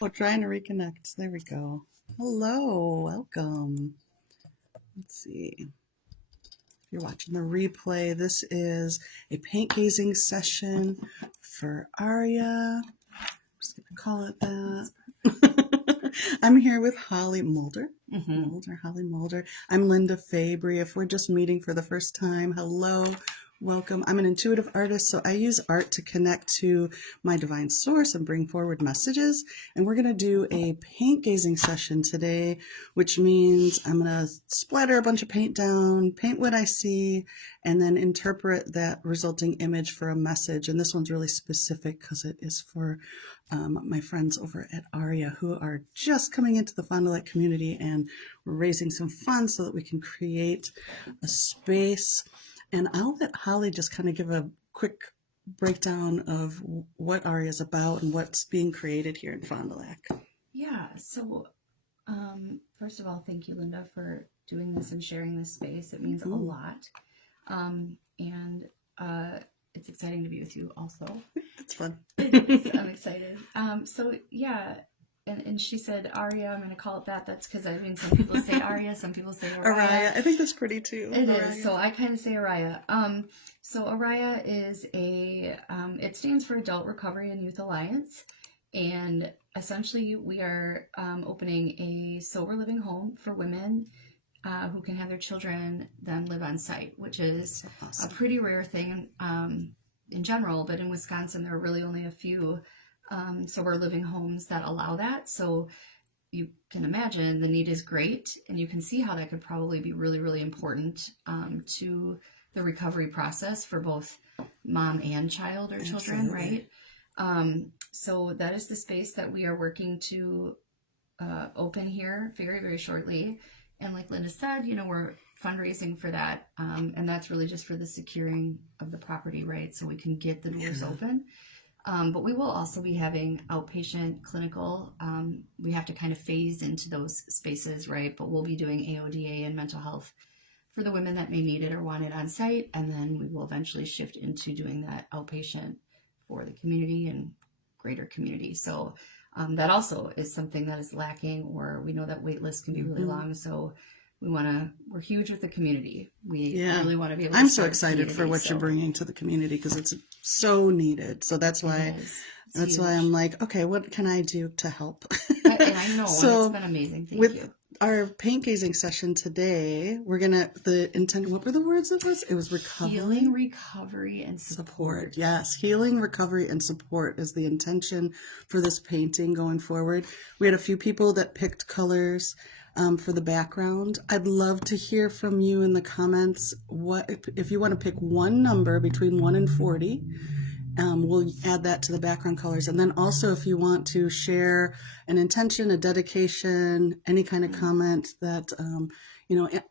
We're trying to reconnect. There we go. Hello, welcome. Let's see. If you're watching the replay, this is a paint gazing session for ARYA. I'm just going to call it that. I'm here with Holly Mulder. Holly Mulder. I'm Linda Fabry. If we're just meeting for the first time, hello. Welcome. I'm an intuitive artist, so I use art to connect to my divine source and bring forward messages. And we're going to do a paint gazing session today, which means I'm going to splatter a bunch of paint down, paint what I see, and then interpret that resulting image for a message. And this one's really specific because it is for my friends over at ARYA who are just coming into the Fond du Lac community, and we're raising some funds so that we can create a space. And I'll let Holly just kind of give a quick breakdown of what ARYA is about and what's being created here in Fond du Lac. Yeah, so first of all, thank you, Linda, for doing this and sharing this space. It means a lot. And it's exciting to be with you also. It's fun. I'm excited. So yeah, and she said ARYA, I'm going to call it that. That's because, I mean, some people say ARYA, some people say ARYA. I think that's pretty too. It is. So I kind of say ARYA. So ARYA is it stands for Adult Recovery and Youth Alliance. And essentially we are opening a sober living home for women who can have their children then live on site, which is awesome. A pretty rare thing in general, but in Wisconsin there are really only a few sober living homes that allow that. So you can imagine the need is great, and you can see how that could probably be really, really important to the recovery process for both mom and child or children, right? So that is the space that we are working to open here very, very shortly. And like Linda said, you know, we're fundraising for that, and that's really just for the securing of the property, right? So we can get the doors open. But we will also be having outpatient clinical. We have to kind of phase into those spaces, right? But we'll be doing AODA and mental health for the women that may need it or want it on site. And then we will eventually shift into doing that outpatient for the community and greater community. So that also is something that is lacking, or we know that wait lists can be really long. So we're huge with the community. We really want to be able to. I'm so excited for what you're bringing to the community because it's so needed. So that's why I'm like, okay, what can I do to help? And I know, so it's been amazing. Thank you. Our paint gazing session today, we're gonna what were the words it was? It was recovery. Healing, recovery, and support. Yes, healing, recovery, and support is the intention for this painting going forward. We had a few people that picked colors for the background. I'd love to hear from you in the comments. What if you want to pick one number between 1 and 40? We'll add that to the background colors. And then also if you want to share an intention, a dedication, any kind of comment that,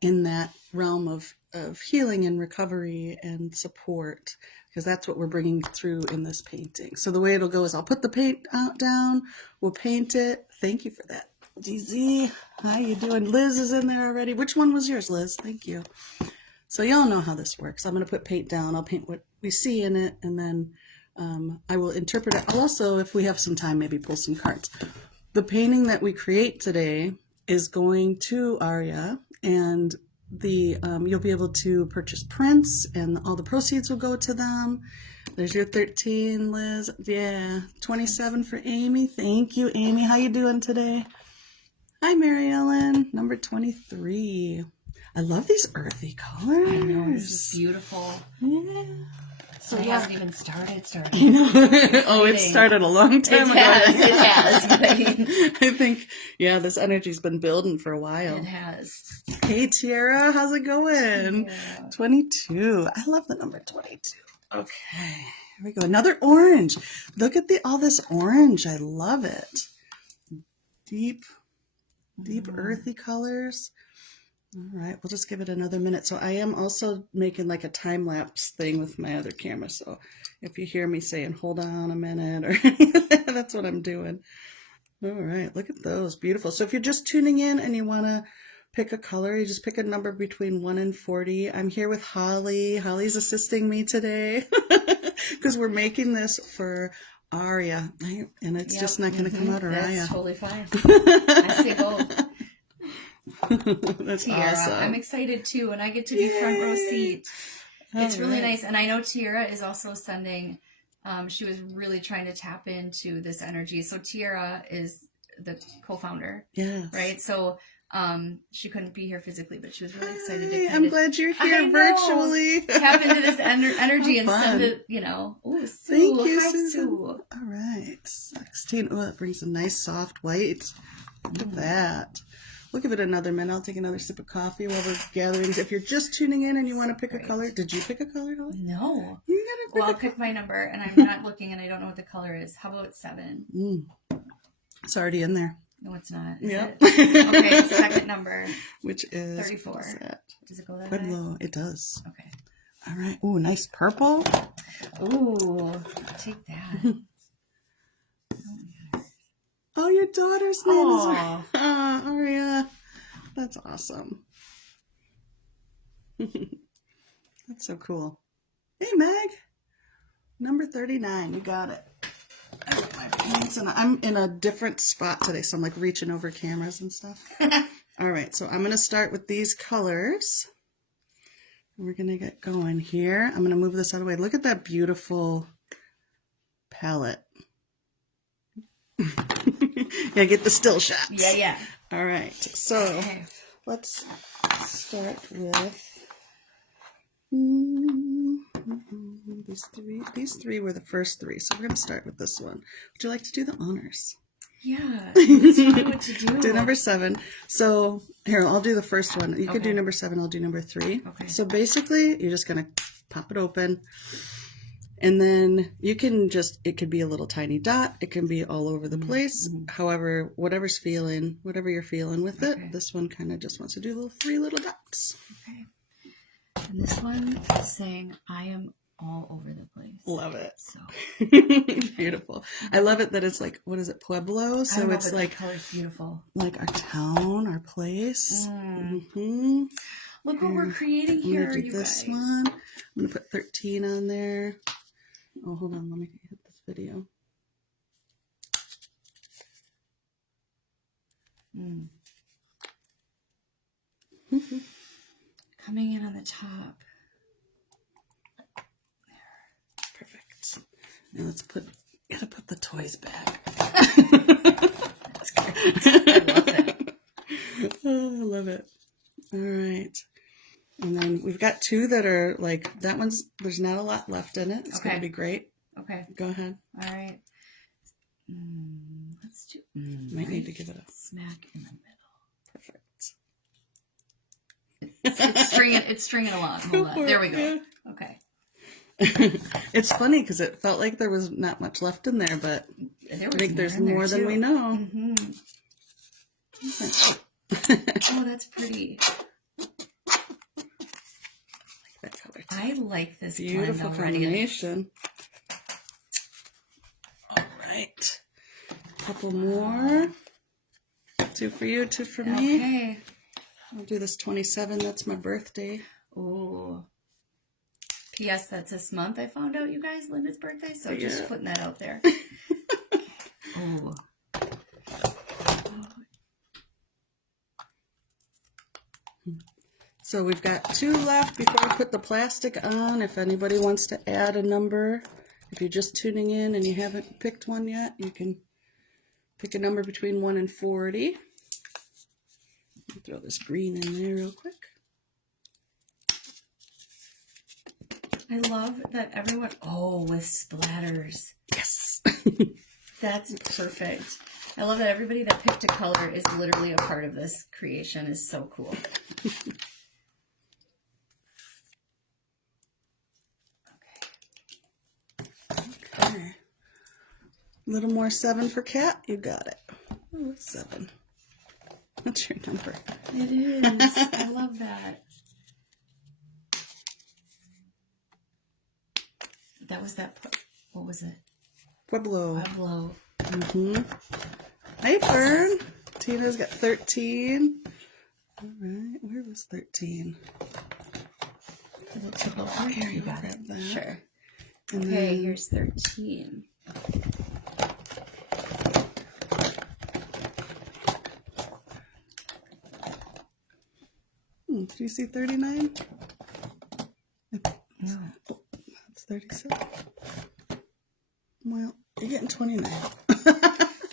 in that realm of healing and recovery and support, because that's what we're bringing through in this painting. So the way it'll go is I'll put the paint out down, we'll paint it. Thank you for that. DZ, how you doing? Liz is in there already. Which one was yours, Liz? Thank you. So y'all know how this works. I'm going to put paint down. I'll paint what we see in it, and then I will interpret it. I'll also, if we have some time, maybe pull some cards. The painting that we create today is going to ARYA, and you'll be able to purchase prints, and all the proceeds will go to them. There's your 13, Liz. Yeah, 27 for Amy. Thank you, Amy. How you doing today? Hi, Mary Ellen. Number 23. I love these earthy colors. I know, this is beautiful. Yeah. So it hasn't even started. You know, it started a long time ago. It has. But I think, this energy's been building for a while. It has. Hey, Tiara, how's it going? Yeah. 22. I love the number 22. Okay, here we go. Another orange. Look at all this orange. I love it. Deep earthy colors. All right, we'll just give it another minute. So I am also making like a time-lapse thing with my other camera. So if you hear me saying, hold on a minute, or that's what I'm doing. All right, look at those. Beautiful. So if you're just tuning in and you want to pick a color, you just pick a number between 1 and 40. I'm here with Holly. Holly's assisting me today because we're making this for ARYA, and it's Yep. just not going to come out ARYA. That's totally fine. I say both. That's Tiara. awesome. I'm excited too, and I get to be front row seat. It's really nice. And I know Tiara is also sending, she was really trying to tap into this energy. So Tiara is the co-founder. Yes. Right? So she couldn't be here physically, but she was really excited to Hey, kind I'm of, glad you're here virtually. tap into this energy and Fun. send it, you know. Oh, Sue. Thank you, Hi, Susan. Sue. All right. 16. Oh, it brings a nice soft white. Look at that. We'll give it another minute. I'll take another sip of coffee while we're gathering. If you're just tuning in and you want to pick a color, did you pick a color, Holly? No. You gotta pick Well, I'll pick my number, and I'm not looking, and I don't know what the color is. How about 7? It's already in there. No, it's not. Is Yep. it? Okay, second number. Which is 34. what is that? Does it go that Pueblo. high? It does. Okay. All right. Ooh, nice purple. Ooh, take that. Oh, your daughter's name Aw. is Arya. That's awesome. That's so cool. Hey, Meg. Number 39. You got it. I got my paints, and I'm in a different spot today, so I'm like reaching over cameras and stuff. All right, so I'm going to start with these colors. We're going to get going here. I'm going to move this out of the way. Look at that beautiful palette. Yeah, get the still shots. Yeah. All right, so Okay. let's start with these three were the first 3, so we're going to start with this one. Would you like to do the honors? Yeah. Let's tell me what to do. Do number 7. So here, I'll do the first one. You could do number 7. I'll do number 3. Okay. So basically, you're just going to pop it open. And then you can just, it could be a little tiny dot. It can be all over the place. However, whatever you're feeling with it. This one kind of just wants to do 3 little dots. Okay. And this one is saying, I am all over the place. Love it. So beautiful. I love it that it's like, what is it, Pueblo? So it's like, the color's beautiful. like our town, our place. Look what we're creating here, I'm gonna do you this guys. one. I'm gonna put 13 on there. Oh, hold on, let me hit this video. Coming in on the top. Perfect. Now let's gotta put the toys back. That's great. I love it. Oh, I love it. All right. And then we've got 2 that are like, that one's, there's not a lot left in it. It's going to be great. Okay. Go ahead. All right. Let's do. Might need to give it a smack in the middle. Perfect. It's stringing along. Hold on. There we go. Yeah. Okay. It's funny because it felt like there was not much left in there, but I think there's more than we know. Oh, that's pretty. That color too. I like this Beautiful blend already. combination. All right. A couple more. 2 for you, 2 for me. Okay. I'll do this 27. That's my birthday. Ooh. P.S. That's this month. I found out, you guys, Linda's birthday. So just putting that out there. Ooh. So we've got 2 left before we put the plastic on. If anybody wants to add a number, if you're just tuning in and you haven't picked one yet, you can pick a number between 1 and 40. Throw this green in there real quick. I love that everyone, with splatters. Yes. That's perfect. I love that everybody that picked a color is literally a part of this creation. Is so cool. Okay. A little more 7 for Kat. You got it. Oh, 7. What's your number? It is. I love that. That was that. What was it? Pueblo. Pueblo. Hi, Fern. Tina's got 13. All right. Where was 13? Did it tip over? Here, You got grab it. that. Sure. And Okay, then here's 13. Do you see 39? No. Oh, that's 37. Well, you're getting 29.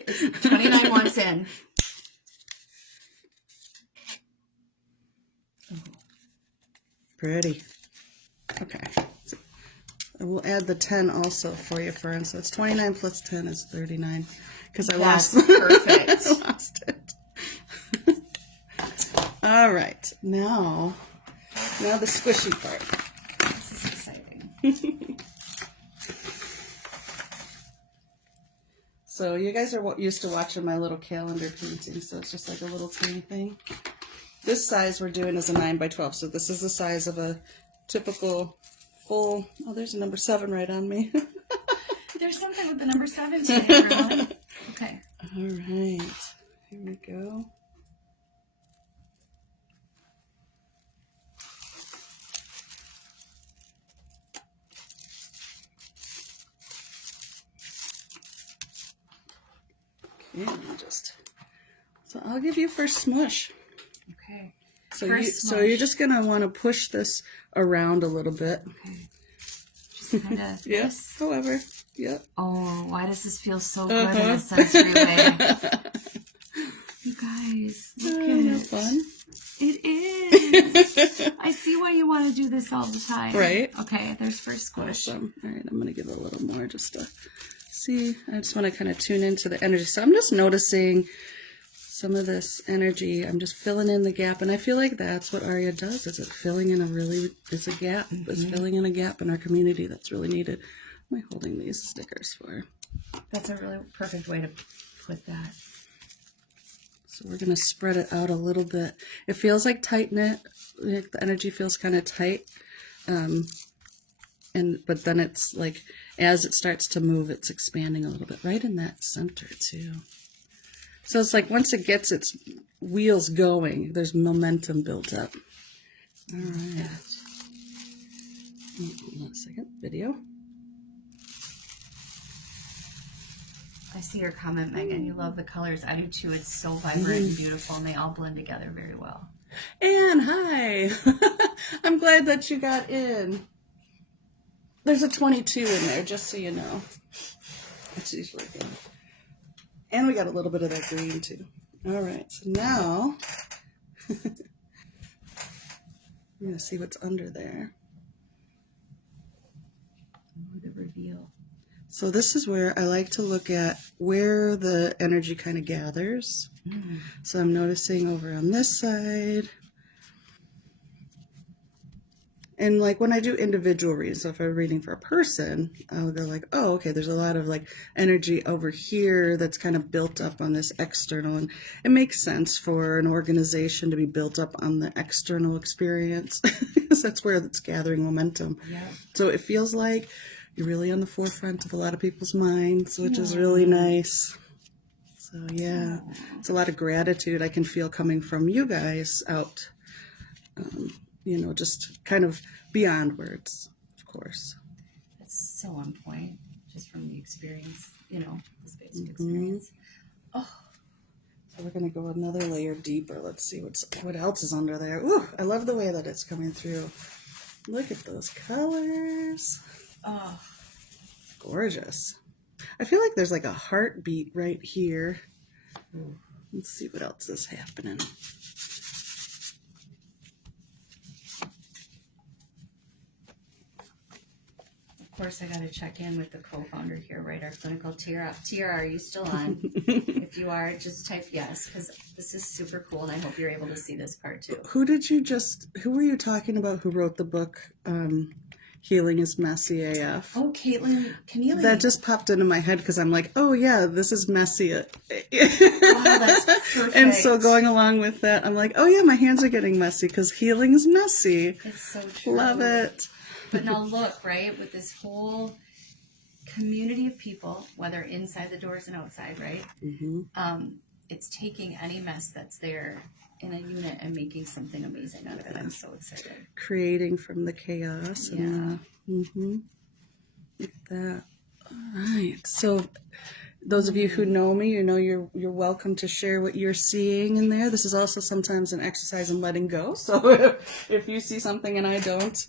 It's 29 once in. Pretty. Okay. So we'll add the 10 also for you, Fern. So it's 29 plus 10 is 39. Because I That's lost. perfect. I lost it. All right. Now the squishy part. This is exciting. So you guys are used to watching my little calendar painting, so it's just like a little tiny thing. This size we're doing is a 9 by 12, so this is the size of a typical full. Oh, there's a number 7 right on me. There's something with the number 7 today, everyone. Okay. All right, here we go. Okay, so I'll give you first smush. Okay. So you're just gonna want to push this around a little bit. Okay. Just kind of. Yes. However. Yep. Oh, why does this feel so good in a sensory way? You guys, look at it. Fun. It is. I see why you want to do this all the time. Right. Okay, there's first squish. Awesome. All right, I'm gonna give it a little more just to see. I just want to kind of tune into the energy. So I'm just noticing some of this energy. I'm just filling in the gap, and I feel like that's what ARYA does. Is it filling in it's a gap. It's filling in a gap in our community that's really needed. What am I holding these stickers for? That's a really perfect way to put that. So we're gonna spread it out a little bit. It feels like tight knit. Like the energy feels kind of tight, but then it's like as it starts to move, it's expanding a little bit right in that center too. So it's like once it gets its wheels going, there's momentum built up. All right. Hold on a second. Video. I see your comment, Megan. You love the colors. I do too. It's so vibrant and beautiful, and they all blend together very well. Anne, hi. I'm glad that you got in. There's a 22 in there, just so you know. It's usually good. And we got a little bit of that green too. All right, so now I'm going to see what's under there. Ooh, the reveal. So this is where I like to look at where the energy kind of gathers. So I'm noticing over on this side. And like when I do individual reads, so if I'm reading for a person, I'll go like, oh, okay, there's a lot of like energy over here that's kind of built up on this external. And it makes sense for an organization to be built up on the external experience because that's where it's gathering momentum. Yeah. So it feels like you're really on the forefront of a lot of people's minds, which is really nice. So yeah, it's a lot of gratitude I can feel coming from you guys out. You know, just kind of beyond words, of course. That's so on point, just from the experience, you know, the space of experience. Oh. So we're going to go another layer deeper. Let's see what else is under there. Ooh, I love the way that it's coming through. Look at those colors. Oh. Gorgeous. I feel like there's like a heartbeat right here. Ooh. Let's see what else is happening. Of course, I got to check in with the co-founder here, right? Our clinical Tiara. Tiara, are you still on? If you are, just type yes, because this is super cool, and I hope you're able to see this part too. Who were you talking about who wrote the book, Healing is Messy AF? Oh, Caitlin Keneally. That just popped into my head because I'm like, oh yeah, this is messy. Wow, that's perfect. And so going along with that, I'm like, oh yeah, my hands are getting messy because healing's messy. It's so true. Love it. But now look, right, with this whole community of people, whether inside the doors and outside, right? It's taking any mess that's there in a unit and making something amazing out of it. I'm so excited. Creating from the chaos. Yeah. And, look at that. All right. So Those of you who know me, you know you're welcome to share what you're seeing in there. This is also sometimes an exercise in letting go. So if you see something and I don't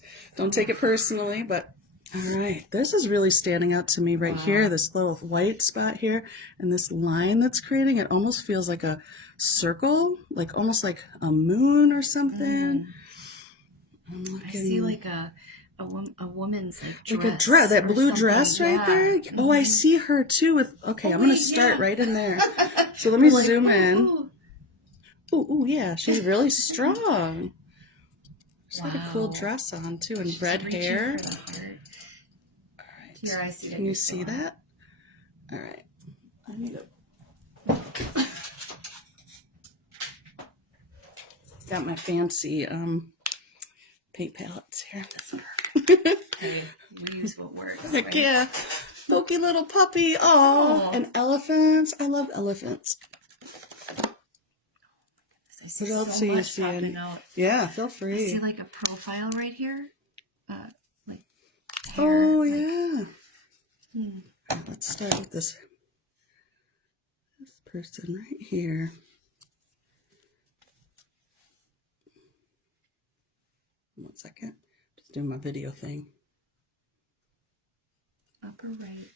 take it personally. But all right, this is really standing out to me right here. This little white spot here and this line that's creating. It almost feels like a circle, like almost like a moon or something. I see like a woman's like dress. Like a dress, that blue dress right there. Mm-hmm. Oh, I see her too with, okay, I'm going to start right in there. So let me zoom in. Ooh, yeah, she's really strong. She's got a cool dress on too and red hair. All right. Here, I see it. Can you see that? All right. I need to... Got my fancy paint palettes here. Hey, we use what works. Heck right? yeah. Pokey little puppy. Oh, and elephants. I love elephants. I see What else so are you much seeing? popping out. Yeah, feel I free. see like a profile right here. Like hair. Oh, like, yeah. All right, let's start with this person right here. One second. Just doing my video thing. upper right.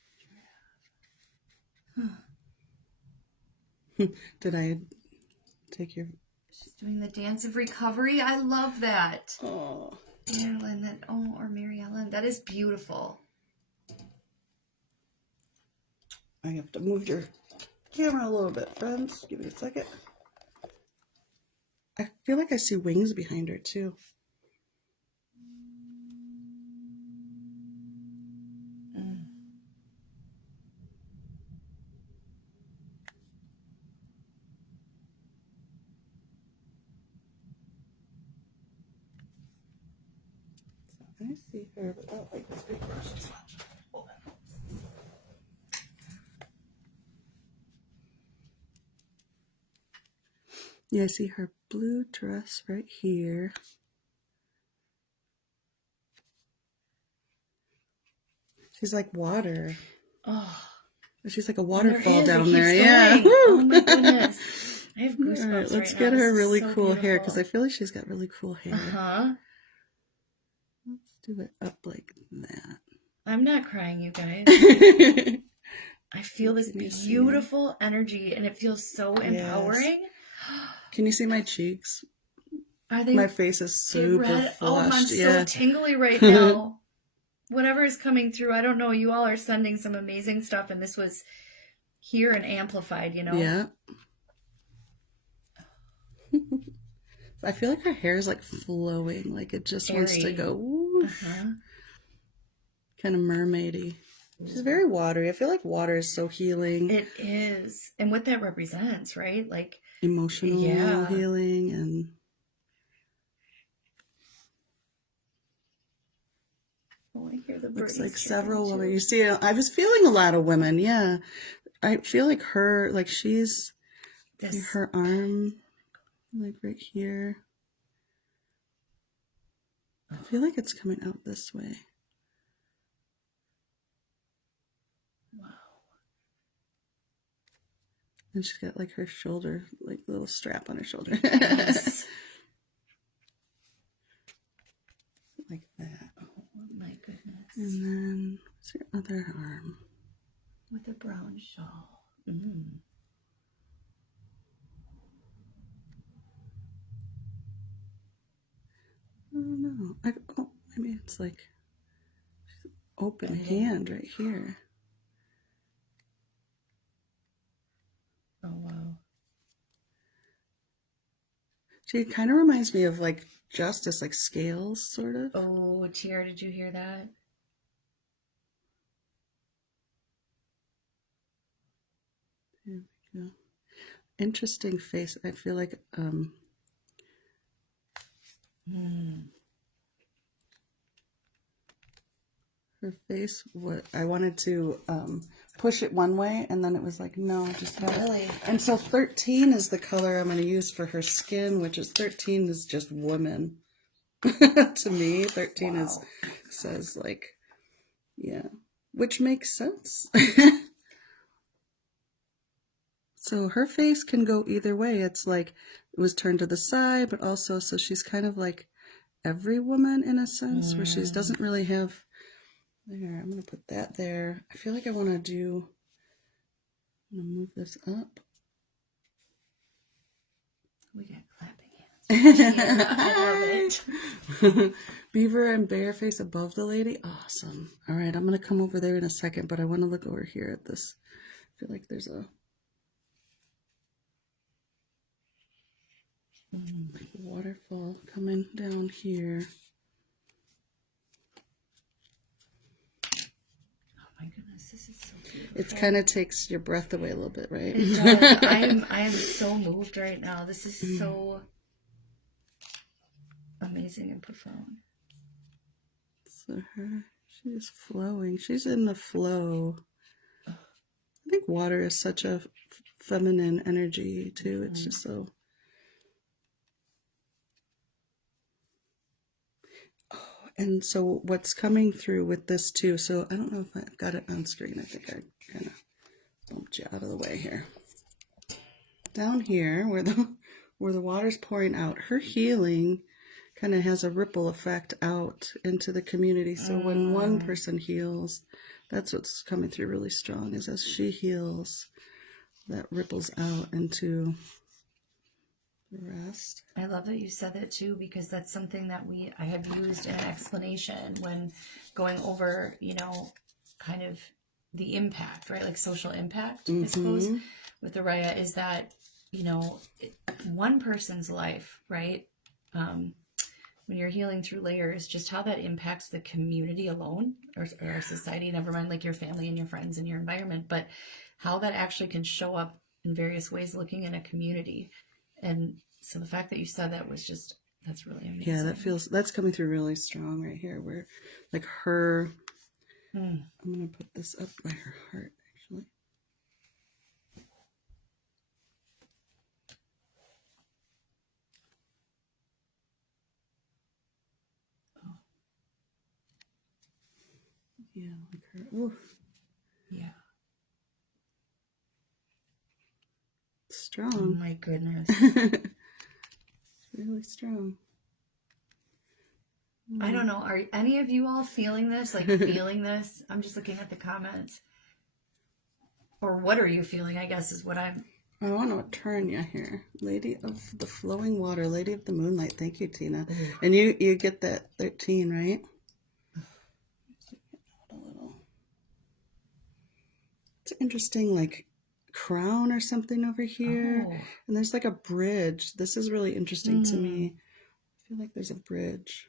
Did I take your... She's doing the dance of recovery. I love that. Oh. Marilyn, or Mary Ellen. That is beautiful. I have to move your camera a little bit, friends. Give me a second. I feel like I see wings behind her, too. I see her, but I don't like this big brush as much. Hold on. Yeah, I see her blue dress right here. She's like water. Oh, She's like a waterfall down It there. keeps Yeah. going. Oh my goodness. I have goosebumps. All right, let's right get now. her This is really so cool hair beautiful. because I feel like she's got really cool hair. Let's do it up like that. I'm not crying, you guys. I feel this Can you see beautiful energy, and it feels so empowering. Can you see my cheeks? Are they My face is super red? flushed. Oh, I'm yeah. so tingly right now. Whatever is coming through, I don't know. You all are sending some amazing stuff, and this was here and amplified, you know? Yeah. I feel like her hair is like flowing, like it just wants to Airy. go whoosh. Kind of mermaidy. She's very watery. I feel like water is so healing. It is. And what that represents, right? Like Emotional Yeah. healing and oh, I hear the looks birdies like chirping several too. women. You see, I was feeling a lot of women. Yeah. I feel like her, like she's This her arm, like right here. I feel like it's coming out this way. wow. And she's got like her shoulder, like little strap on her shoulder. Yes. Like that. Oh my goodness. And then what's your other arm? With a brown shawl. I don't know. Oh, maybe it's like open hand right here. Oh wow. She kind of reminds me of like Justice, like scales, sort of. Oh, Tiara, did you hear that? There we go. Interesting face. I feel like her face, what I wanted to push it one way, and then it was like, no, just have it. Really? And so 13 is the color I'm going to use for her skin, which is 13 is just woman. To me, 13 is says like, yeah, which makes sense. So her face can go either way. It's like it was turned to the side, but also so she's kind of like every woman in a sense, where she doesn't really have. There, I'm gonna put that there. I feel like I want to do. I'm gonna move this up. We got clapping hands. I love it. Beaver and bear face above the lady. Awesome. All right, I'm gonna come over there in a second, but I want to look over here at this. I feel like there's a waterfall coming down here. Oh my goodness, this is so beautiful. It kind of takes your breath away a little bit, right? It does. I am so moved right now. This is so amazing and profound. So she's flowing. She's in the flow. I think water is such a feminine energy too. It's just so. Oh, and so what's coming through with this too? So I don't know if I've got it on screen. I think I kind of bumped you out of the way here. Down here, where the water's pouring out, her healing kind of has a ripple effect out into the community. So when one person heals, that's what's coming through really strong, is as she heals, that ripples out into the rest. I love that you said that too, because that's something that I have used in an explanation when going over, kind of the impact, right? Like social impact, I suppose, with ARYA, is that, one person's life, right? When you're healing through layers, just how that impacts the community alone, or our society, never mind like your family and your friends and your environment, but how that actually can show up in various ways looking in a community. And so the fact that you said that was just, that's really amazing. Yeah, that's coming through really strong right here, where like her, I'm going to put this up by her heart actually. Yeah, like her. Ooh. Yeah. Strong. Oh my goodness. Really strong. I don't know. Are any of you all feeling this? Like feeling this? I'm just looking at the comments. Or what are you feeling, I guess, is what I'm... I want to turn you here. Lady of the flowing water, Lady of the moonlight. Thank you, Tina. Ooh. And you get that 13, right? A little. It's interesting, like crown or something over here. Oh. And there's like a bridge. This is really interesting to me. I feel like there's a bridge.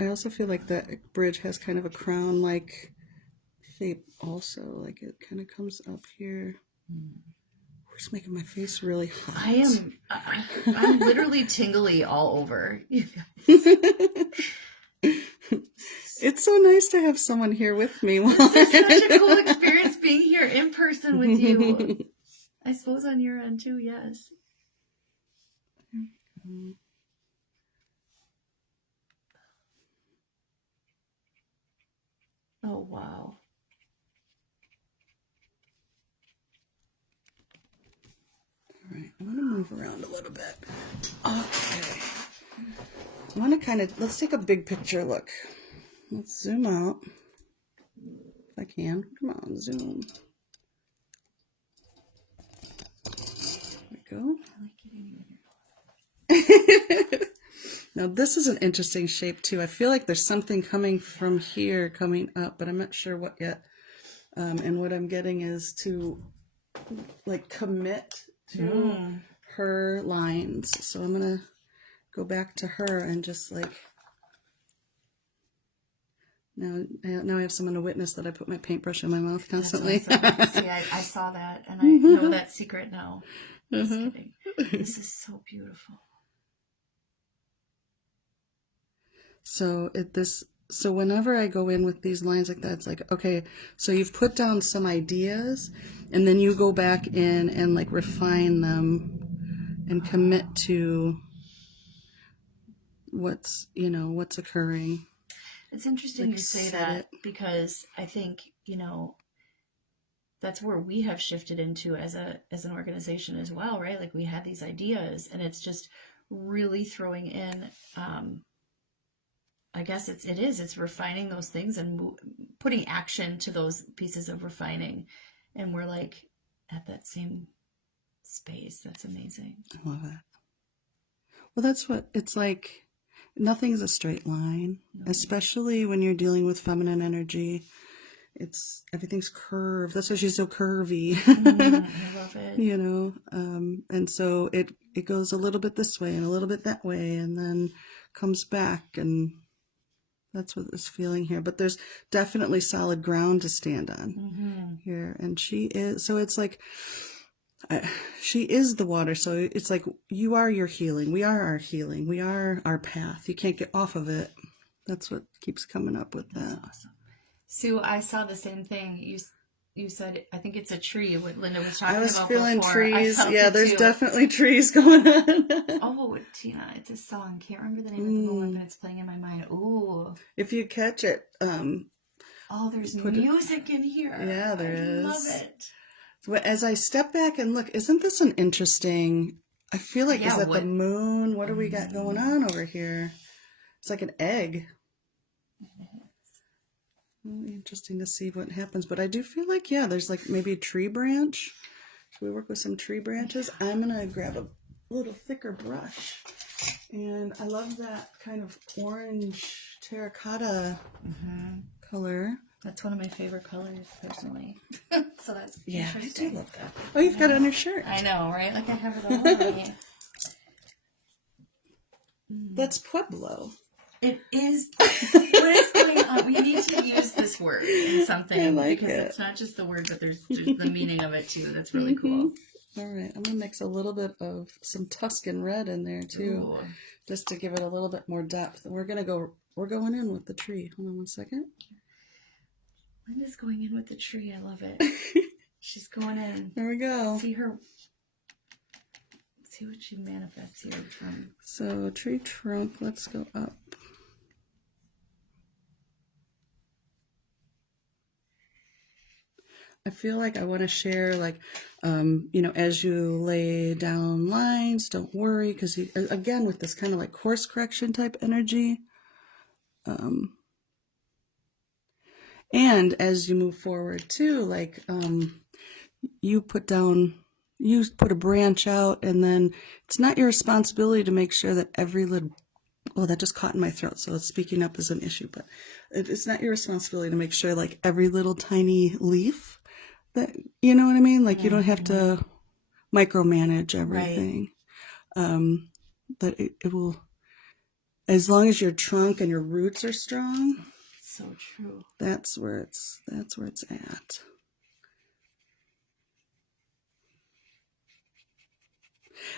I also feel like that bridge has kind of a crown-like shape also. Like it kind of comes up here. It's making my face really hot. I'm literally tingly all over. It's so nice to have someone here with me. This is such a cool experience being here in person with you. I suppose on your end too, yes. Oh, wow. All right, I want to move around a little bit. Okay. I want to let's take a big picture look. Let's zoom out. If I can. Come on, zoom. There we go. Now this is an interesting shape too. I feel like there's something coming from here coming up, but I'm not sure what yet. And what I'm getting is to like commit to her lines. So I'm gonna go back to her and just like now I have someone to witness that I put my paintbrush in my mouth constantly. Awesome. See, I saw that and I know that secret now. Just kidding. This is so beautiful. So whenever I go in with these lines like that, it's like, okay, so you've put down some ideas and then you go back in and like refine them and commit to what's occurring. It's interesting Like, you say set that it. because I think, that's where we have shifted into as an organization as well, right? Like we had these ideas and it's just really throwing in, I guess it's refining those things and putting action to those pieces of refining. And we're like at that same space. That's amazing. I love it. Well, that's what it's like. Nothing's a straight line, especially when you're dealing with feminine energy. Everything's curved. That's why she's so curvy. I love it. And so it goes a little bit this way and a little bit that way, and then comes back, and that's what this feeling here. But there's definitely solid ground to stand on here, and she is. So it's like she is the water. So it's like you are your healing. We are our healing. We are our path. You can't get off of it. That's what keeps coming up with that. Awesome. Sue, I saw the same thing. You said, I think it's a tree, what Linda was talking about. I was feeling before. trees. Yeah, there's definitely trees going on. Oh, Tina, it's a song. Can't remember the name of the moment, but it's playing in my mind. Ooh. If you catch it. Oh, there's music in here. Yeah, there is. I love it. So as I step back and look, isn't this an interesting... I feel like, is that the moon? What do we got going on over here? It's like an egg. Really interesting to see what happens. But I do feel like, there's like maybe a tree branch. Should we work with some tree branches? I'm going to grab a little thicker brush. And I love that kind of orange terracotta color. That's one of my favorite colors, personally. So that's I interesting. do love that. Oh, you've got it on your shirt. I know, right? Like I have it all on me. That's Pueblo. It is. What is going on? We need to use this word in something because it's not just the word, but there's just the meaning of it too. That's really cool. All right, I'm gonna mix a little bit of some Tuscan red in there too, just to give it a little bit more depth. And we're going in with the tree. Hold on one second. Linda's going in with the tree. I love it. She's going in. There we go. See what she manifests here from. So tree trunk. Let's go up. I feel like I want to share, like, as you lay down lines, don't worry, because again, with this kind of like course correction type energy, and as you move forward too, like, you put a branch out, and then it's not your responsibility to make sure that every little, well, that just caught in my throat, so speaking up is an issue, but it's not your responsibility to make sure like every little tiny leaf that, you know what I mean? Like, you don't have to micromanage everything. Right. But it will, as long as your trunk and your roots are strong. So true. That's where it's at.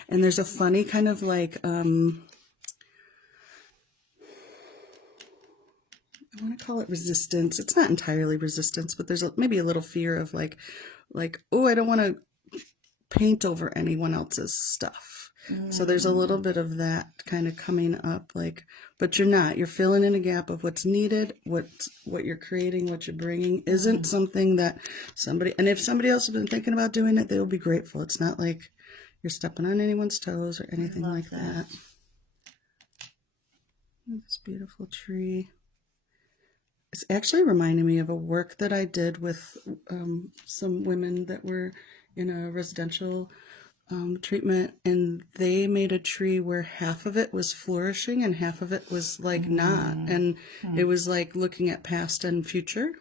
And there's a funny kind of like, I want to call it resistance. It's not entirely resistance, but there's maybe a little fear of like, oh, I don't want to paint over anyone else's stuff. So there's a little bit of that kind of coming up, like, but you're filling in a gap of what's needed, what you're creating, what you're bringing isn't something that and if somebody else has been thinking about doing it, they will be grateful. It's not like you're stepping on anyone's toes or anything like that. This beautiful tree. It's actually reminding me of a work that I did with some women that were in a residential treatment, and they made a tree where half of it was flourishing and half of it was like not, and it was like looking at past and future.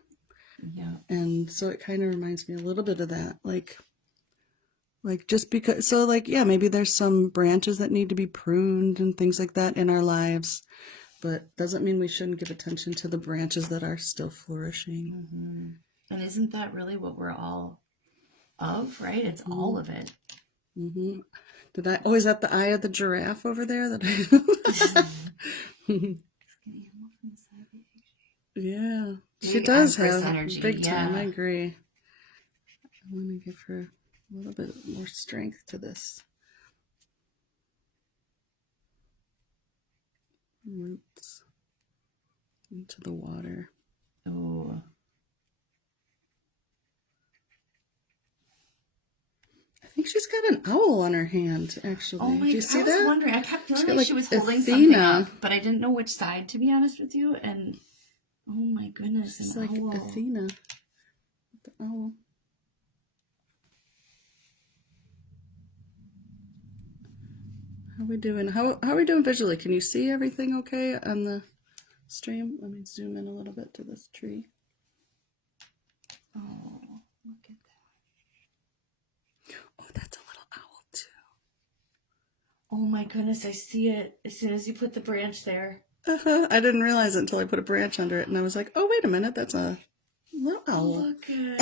Yeah. And so it kind of reminds me a little bit of that, like just because, so like, yeah, maybe there's some branches that need to be pruned and things like that in our lives, but doesn't mean we shouldn't give attention to the branches that are still flourishing. And isn't that really what we're all of, right? It's all of it. Is that the eye of the giraffe over there? Yeah, she does have energy. Big time. I agree. I want to give her a little bit more strength to this. roots into the water. Oh. I think she's got an owl on her hand, actually. Oh my Do you God, see I was that? wondering. I kept feeling got, like she was holding Athena. something up, but I didn't know which side, to be honest with you. And oh my goodness, She's an like owl. Athena. The owl. How are we doing? How are we doing visually? Can you see everything okay on the stream? Let me zoom in a little bit to this tree. Oh, look at that. Oh, that's a little owl too. Oh my goodness, I see it as soon as you put the branch there. I didn't realize it until I put a branch under it, and I was like, oh, wait a minute, that's a little owl. Look at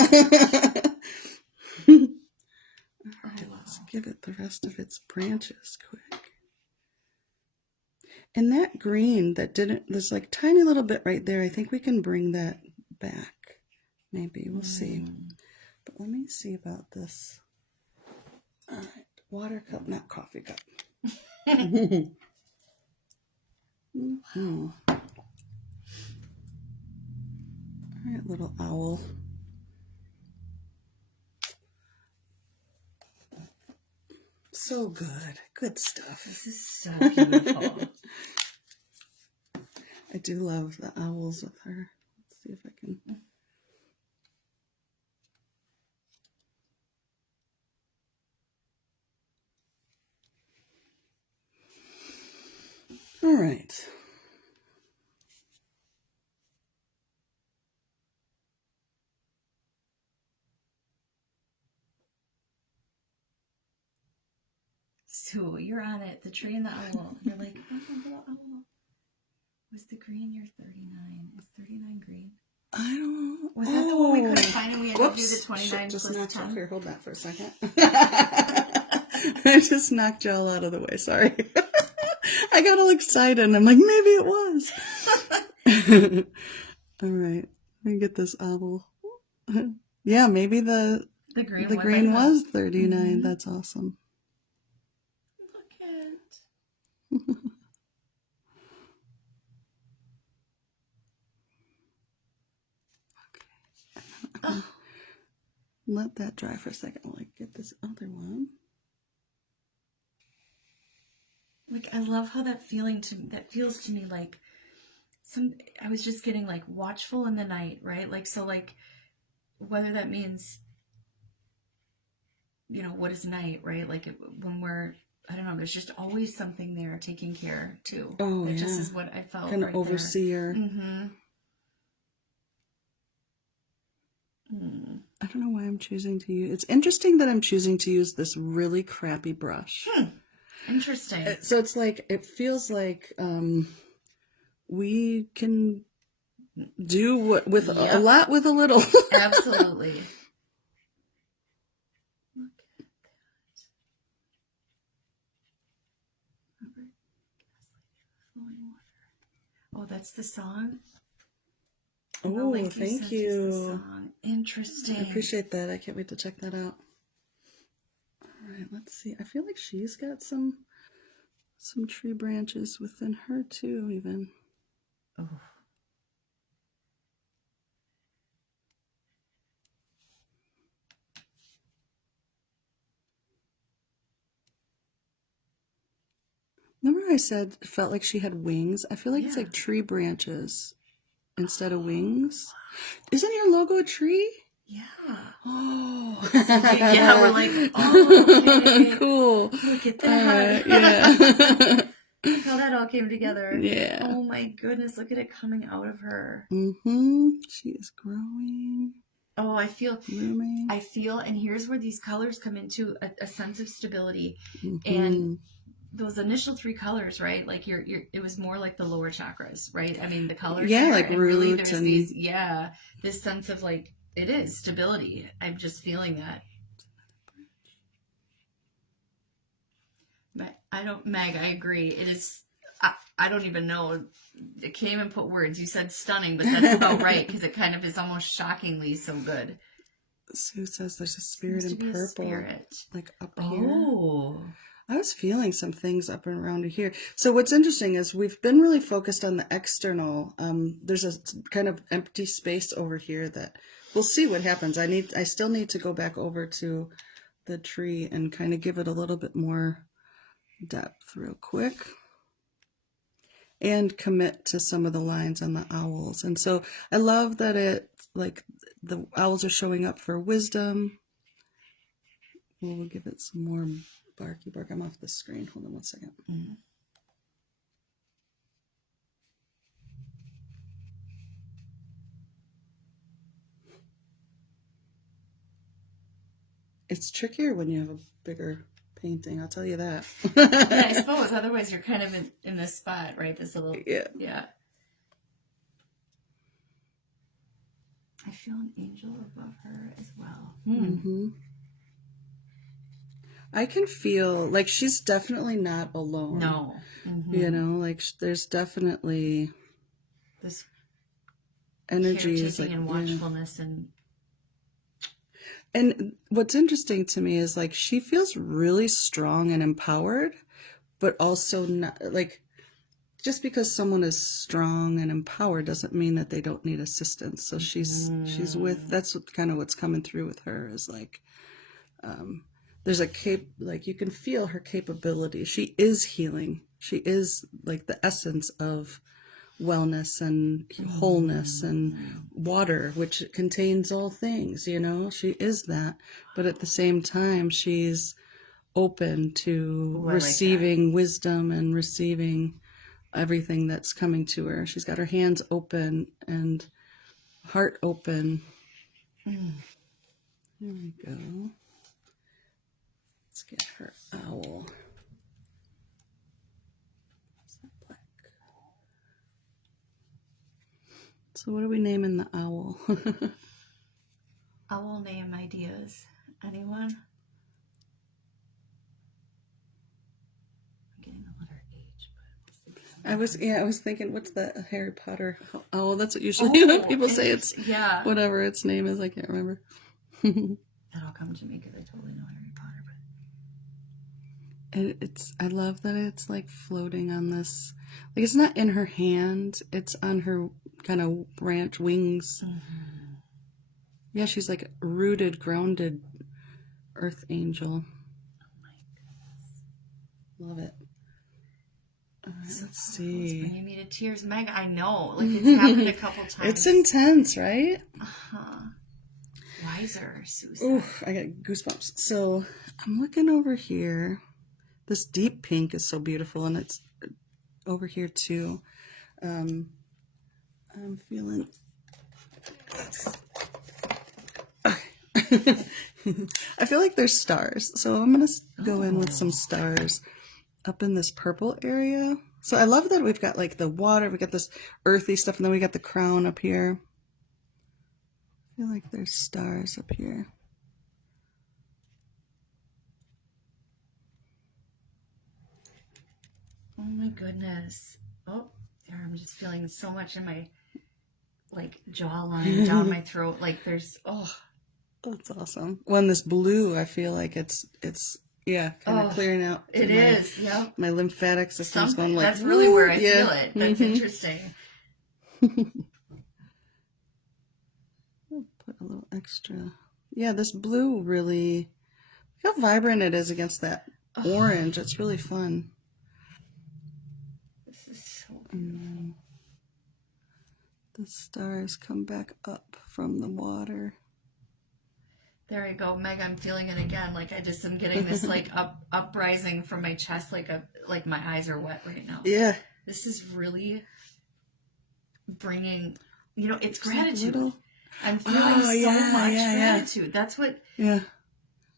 All right, wow. let's give it the rest of its branches quick. And that green that didn't, there's like tiny little bit right there. I think we can bring that back. Maybe, we'll see. But let me see about this. All right, water cup, not coffee cup. Mm-hmm. All right, little owl. So good. Good stuff. This is so beautiful. I do love the owls with her. Let's see if I can. All right. So you're on it, the tree and the owl. You're like, oh, little owl. Was the green your 39? Is 39 green? I don't know. Was that the one we couldn't find and we had to do the 29 just plus knocked 10? Here, hold that for a second. I just knocked y'all out of the way. Sorry. I got all excited and I'm like, maybe it was. All right. Let me get this owl. Yeah, maybe the green was 39. Mm-hmm. That's awesome. Look at. Okay. Let that dry for a second while I get this other one. Like, I love how that feels to me like I was just getting like watchful in the night, right? Like, so like, whether that means, you know, what is night, right? Like when we're, I don't know, there's just always something there taking care too. Oh, that yeah. just is what I felt Kind of right overseer. there. Mm-hmm. I don't know why I'm choosing to use. It's interesting that I'm choosing to use this really crappy brush. Interesting. So it's like, it feels like we can do with a lot with a little. Absolutely. Look at that. Flowing water. Oh, that's the song? Oh, thank you. Interesting. I appreciate that. I can't wait to check that out. All right, let's see. I feel like she's got some tree branches within her too, even. Oh. Remember I said it felt like she had wings? I feel like it's like tree branches instead of wings. Isn't your logo a tree? Yeah. Oh. Yeah, we're like, oh, okay. Cool. Look at that. Yeah. Look how that all came together. Yeah. Oh my goodness, look at it coming out of her. Mm-hmm. She is growing. Oh, I feel, blooming. and here's where these colors come into a sense of stability. Mm-hmm. And those initial 3 colors, right? Like it was more like the lower chakras, right? I mean, the colors. Yeah, there, like and really root there's and this sense of like, it is stability. I'm just feeling that. But Meg, I agree. It is, I don't even know. I can't even put words. You said stunning, but that's about right because it kind of is almost shockingly so good. Sue says there's a spirit in purple. Spirit. Like up here. Oh. I was feeling some things up and around here. So what's interesting is we've been really focused on the external. There's a kind of empty space over here that we'll see what happens. I still need to go back over to the tree and kind of give it a little bit more depth real quick and commit to some of the lines on the owls. And so I love that it, like, the owls are showing up for wisdom. We'll give it some more barky bark. I'm off the screen. Hold on one second. It's trickier when you have a bigger painting, I'll tell you that. Yeah, I suppose. Otherwise, you're kind of in this spot, right? This little. Yeah. I feel an angel above her as well. Mm-hmm. I can feel like she's definitely not alone. No. You know, like there's definitely this energy caretaking and watchfulness and what's interesting to me is like she feels really strong and empowered, but also not like just because someone is strong and empowered doesn't mean that they don't need assistance. So she's with, that's what kind of what's coming through with her is like there's a like you can feel her capability. She is healing. She is like the essence of wellness and wholeness and water, which contains all things, you know, she is that. But at the same time, she's open to receiving wisdom and receiving everything that's coming to her. She's got her hands open and heart open. There we go. Let's get her owl. So what are we naming the owl? owl name ideas. Anyone? I'm getting the letter H. I was thinking, what's the Harry Potter owl? That's what usually people say. It's whatever its name is. I can't remember. That'll come to me because I totally know Harry Potter. But And I love that it's like floating on this, like it's not in her hand, it's on her kind of branch wings. Yeah, she's like rooted, grounded earth angel. Oh my goodness. Love it. All right, let's see. It's bringing me to tears. Meg, I know. Like it's happened a couple times. It's intense, right? Wiser, Susan. Oof, I got goosebumps. So I'm looking over here. This deep pink is so beautiful, and it's over here too. I'm feeling. I feel like there's stars, so I'm gonna go in with some stars up in this purple area. So I love that we've got like the water, we got this earthy stuff, and then we got the crown up here. I feel like there's stars up here. Oh my goodness. Oh, there, I'm just feeling so much in my like jawline, down my throat. Like there's That's awesome. Well, in this blue, I feel like it's kind of clearing out. It is, yeah. My lymphatic system's going like. That's really where I feel it. That's interesting. I'll put a little extra. Yeah, this blue really. Look how vibrant it is against that orange. It's really fun. This is so beautiful. The stars come back up from the water. There you go, Meg. I'm feeling it again. Like I just am getting this like uprising from my chest. Like my eyes are wet right now. Yeah. This is really bringing. You know, it's gratitude. I'm feeling so much gratitude. That's what. Yeah.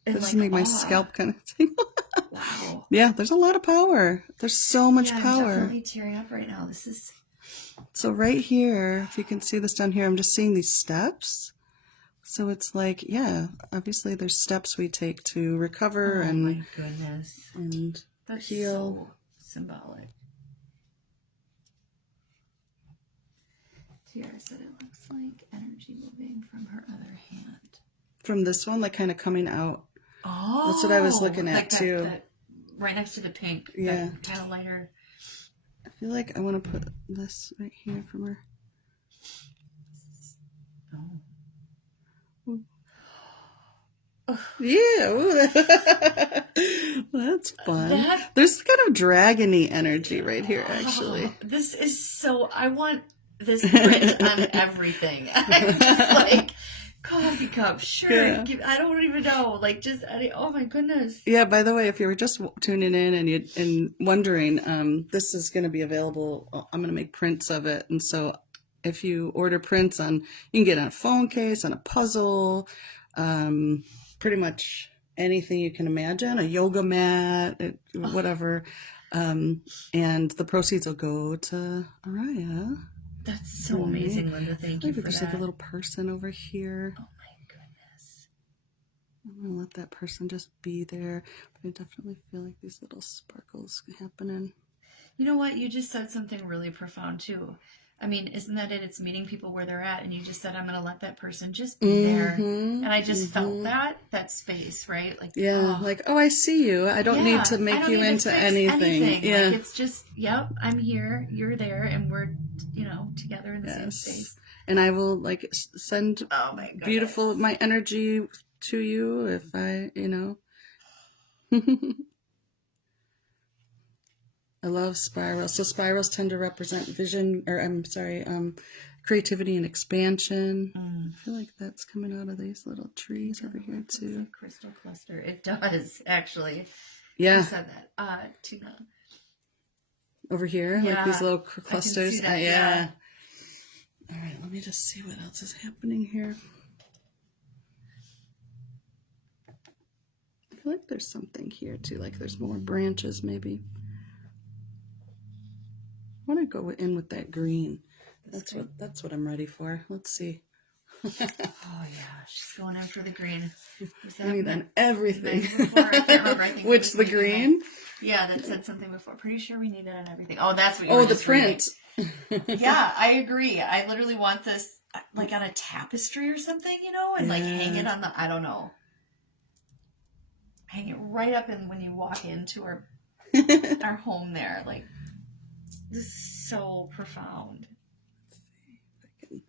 It just make my scalp kind of tingle. Wow. Yeah, there's a lot of power. There's so much power. I'm definitely tearing up right now. This is. So right here, if you can see this down here, I'm just seeing these steps. So it's like, yeah, obviously there's steps we take to recover and my goodness. And that's heal. So symbolic. Tiara said it looks like energy moving from her other hand. From this one, like kind of coming out. Oh, that's what I was looking at like too. That right next to the pink. Yeah. Kind of lighter. I feel like I want to put this right here from her. Oh. Yeah, ooh. That's fun. There's kind of dragony energy right here, actually. This is so. I want this print on everything. I'm just like coffee cup, sure. Yeah. I don't even know. Like just oh my goodness. Yeah. By the way, if you were just tuning in and wondering, this is going to be available. I'm going to make prints of it, and so if you order prints you can get on a phone case, on a puzzle. Pretty much anything you can imagine, a yoga mat, whatever. And the proceeds will go to ARYA. That's so amazing, Linda. Thank you for There's that. like a little person over here. Oh my goodness. I'm going to let that person just be there. But I definitely feel like these little sparkles happening. You know what? You just said something really profound too. I mean, isn't that it? It's meeting people where they're at, and you just said, I'm going to let that person just be there. And I just felt that space, right? Like, like, oh, I see you. I don't need to make you into anything. Yeah. Like, it's just, yep, I'm here, you're there, and we're, together in the same space. And I will, like, send my energy to you if I, I love spirals. So spirals tend to represent creativity and expansion. I feel like that's coming out of these little trees over here too. Like crystal cluster. It does, actually. Yeah. You said that. Tina. Over here, like these little clusters. I can see that, yeah. All right, let me just see what else is happening here. I feel like there's something here too, like there's more branches maybe. I want to go in with that green. That's what I'm ready for. Let's see. Oh yeah, she's going after the green. I mean, then everything. I can't remember. I think which the green? Yeah, that said something before. Pretty sure we need it on everything. Oh, that's what you were just the print. Yeah, I agree. I literally want this like on a tapestry or something, and like hang it on I don't know. Hang it right up in when you walk into our home there. Like, this is so profound. Let's see if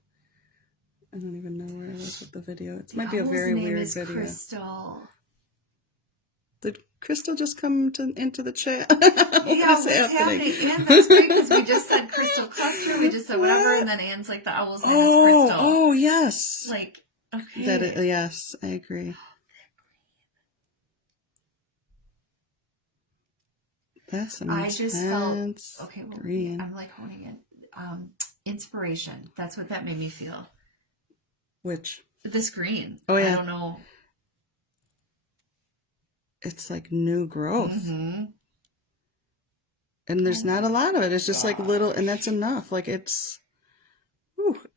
I don't even know where I was with the video. It might be a very weird video. Crystal. Did Crystal just come into the chat? What's happening? And that's great because we just said crystal cluster. We just said whatever, and then Anne's like the owl's name is Crystal. Oh, yes. Like, okay. Yes, I agree. That's an intense I just felt green. I'm like honing it. Inspiration. That's what that made me feel. Which? This green. Oh yeah. I don't know. It's like new growth. Mm-hmm. And there's not a lot of it. It's just like little, and that's enough. Like it's,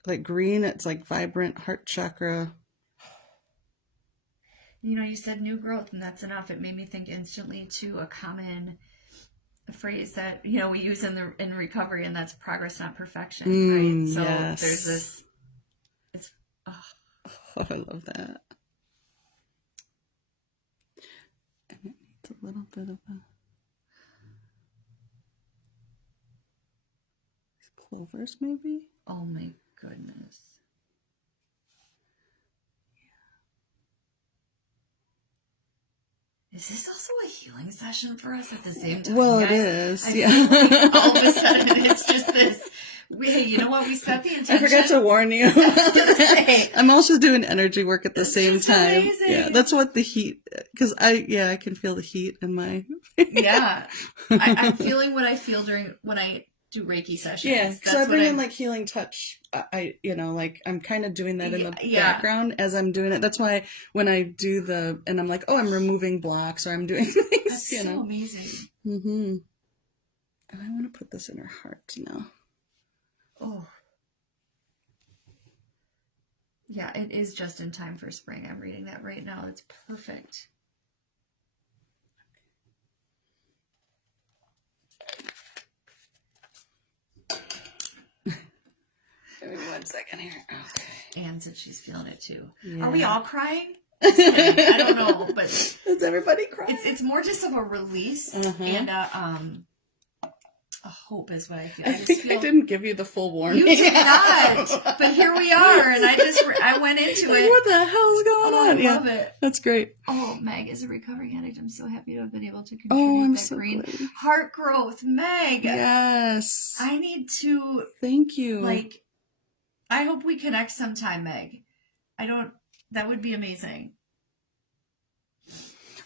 like green. It's like vibrant heart chakra. You said new growth, and that's enough. It made me think instantly to a common phrase that we use in recovery, and that's progress, not perfection. Right? So there's this. It's. Oh, I love that. And it needs a little bit of clovers, maybe. Oh my goodness. Is this also a healing session for us at the same time? Well, guys? it is. I feel like all of a sudden it's just this. Hey, you know what? We set the intention. I forgot to warn you. I was gonna say. I'm also doing energy work at the same time. Amazing. Yeah, that's what the heat. Because I can feel the heat in my. Yeah, I'm feeling what I feel when I do Reiki sessions. Yeah, because I bring in like healing touch. I'm kind of doing that in the background as I'm doing it. That's why when I do and I'm like, I'm removing blocks or I'm doing things. That's so amazing. Mm-hmm. And I want to put this in her heart now. Oh. Yeah, it is just in time for spring. I'm reading that right now. It's perfect. Give me 1 second here. Okay. Anne said she's feeling it too. Yeah. Are we all crying? I don't know, but Does everybody cry? it's more just of a release and a hope is what I feel. I think I didn't give you the full warning. You did not, but here we are, and I went into like, it. what the hell's going on? I love it. That's great. Oh, Meg is a recovering addict. I'm so happy to have been able to contribute I'm that so green glad. heart growth, Meg. Yes. I need to. Thank you. Like, I hope we connect sometime, Meg. That would be amazing.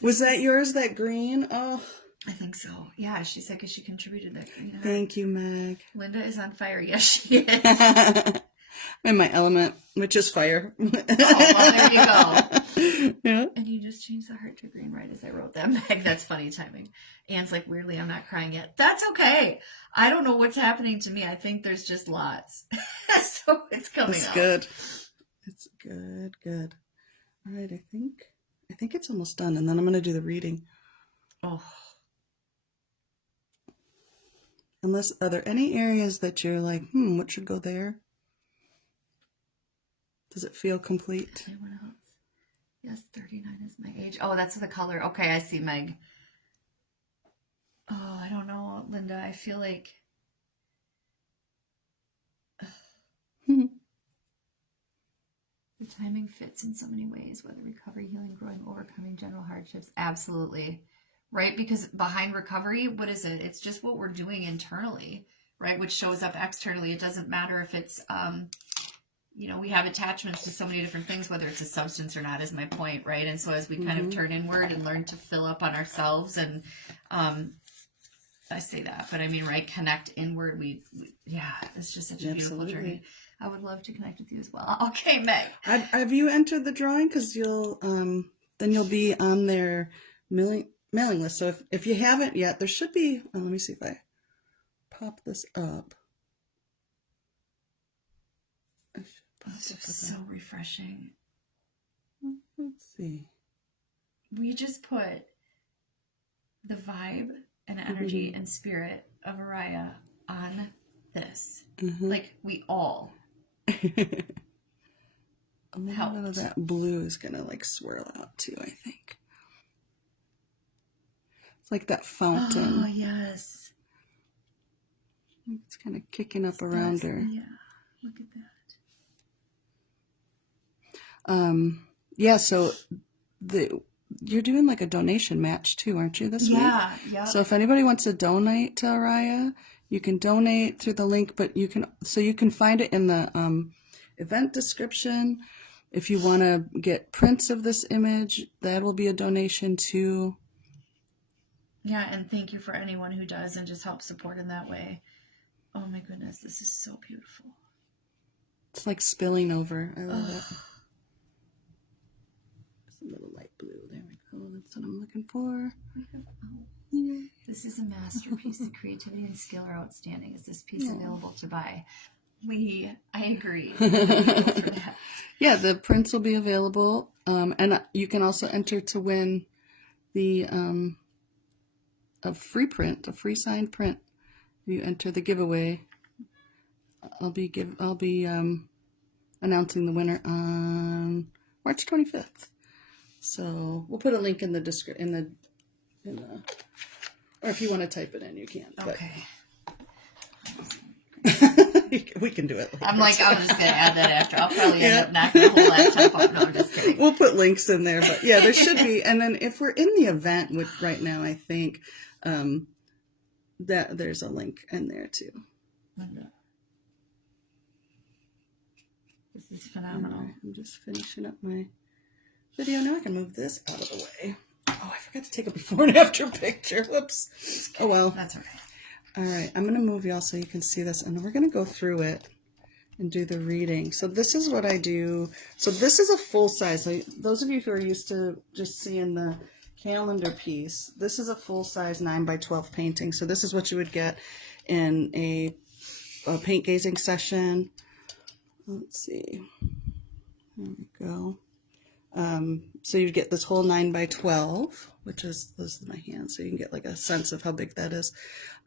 Was that yours, that green? Oh. I think so. Yeah, she said because she contributed that green heart. Thank you, Meg. Linda is on fire. Yes, she is. I'm in my element, which is fire. Oh, well, there you go. Yeah. And you just changed the heart to green right as I wrote that, Meg. That's funny timing. Anne's like, weirdly, I'm not crying yet. That's okay. I don't know what's happening to me. I think there's just lots. So it's coming It's out. good. It's good, good. All right, I think it's almost done, and then I'm going to do the reading. Oh. Unless, are there any areas that you're like, what should go there? Does it feel complete? Anyone else? Yes, 39 is my age. Oh, that's the color. Okay, I see, Meg. Oh, I don't know, Linda. I feel like... The timing fits in so many ways, whether recovery, healing, growing, overcoming general hardships. Absolutely. Right? Because behind recovery, what is it? It's just what we're doing internally, right? Which shows up externally. It doesn't matter if it's, we have attachments to so many different things, whether it's a substance or not, is my point, right? And so as we kind of turn inward and learn to fill up on ourselves and, I say that, but I mean, right, connect inward. It's just such a beautiful journey. I would love to connect with you as well. Okay, Meg. Have you entered the drawing? Because then you'll be on their mailing list. So if you haven't yet, there should be. Let me see if I pop this up. This is so refreshing. Let's see. We just put the vibe and energy and spirit of ARYA on this. Like we all. A little bit of that blue is gonna like swirl out too, I think. It's like that fountain. Oh, yes. It's kind of kicking up around her. Yeah, look at that. Yeah, so you're doing like a donation match too, aren't you, this week? Yeah. So if anybody wants to donate to ARYA, you can donate through the link, but you can find it in the event description. If you want to get prints of this image, that will be a donation too. Yeah, and thank you for anyone who does and just helps support in that way. Oh my goodness, this is so beautiful. It's like spilling over. I love it. Just a little light blue. There we go. That's what I'm looking for. This is a masterpiece. The creativity and skill are outstanding. Is this piece available to buy? I agree. For that. Yeah, the prints will be available. And you can also enter to win a free print, a free signed print. You enter the giveaway. I'll be announcing the winner on March 25th. So we'll put a link in the description, or if you want to type it in, you can. Okay. We can do it later. I'm just going to add that after. I'll probably end up knocking the whole laptop off. No, I'm just kidding. We'll put links in there, but yeah, there should be. And then if we're in the event, which right now I think that there's a link in there too. This is phenomenal. Right, I'm just finishing up my video. Now I can move this out of the way. Oh, I forgot to take a before and after picture. Whoops. Oh, well. That's all right. All right. I'm going to move y'all so you can see this. And we're going to go through it and do the reading. So this is what I do. So this is a full size. Like, those of you who are used to just seeing the calendar piece, this is a full size 9x12 painting. So this is what you would get in a paint gazing session. Let's see. There we go. So you get this whole 9x12, which is, this is my hand, so you can get like a sense of how big that is.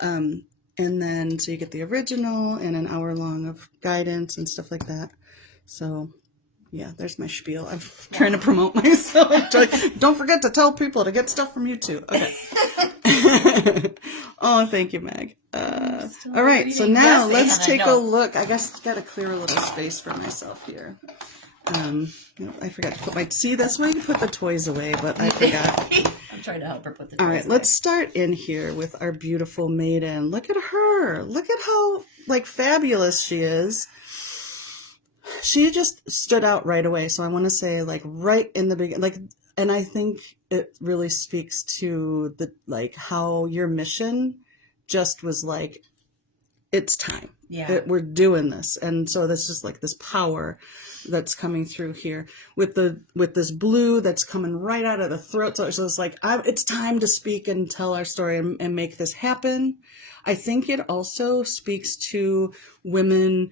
And then, so you get the original and an hour long of guidance and stuff like that. So yeah, there's my spiel. I'm trying to promote myself. Don't forget to tell people to get stuff from you too. Okay. Oh, thank you, Meg. All right, so now let's take a look. I guess I got to clear a little space for myself here. I forgot to put see, that's why you put the toys away, but I forgot. I'm trying to help her put the toys All right, away. let's start in here with our beautiful maiden. Look at her. Look at how, like, fabulous she is. She just stood out right away. So I want to say, like, right in the beginning, like, and I think it really speaks to the, like, how your mission just was like, it's time. Yeah. We're doing this. And so this is like this power that's coming through here with this blue that's coming right out of the throat. So it's like, it's time to speak and tell our story and make this happen. I think it also speaks to women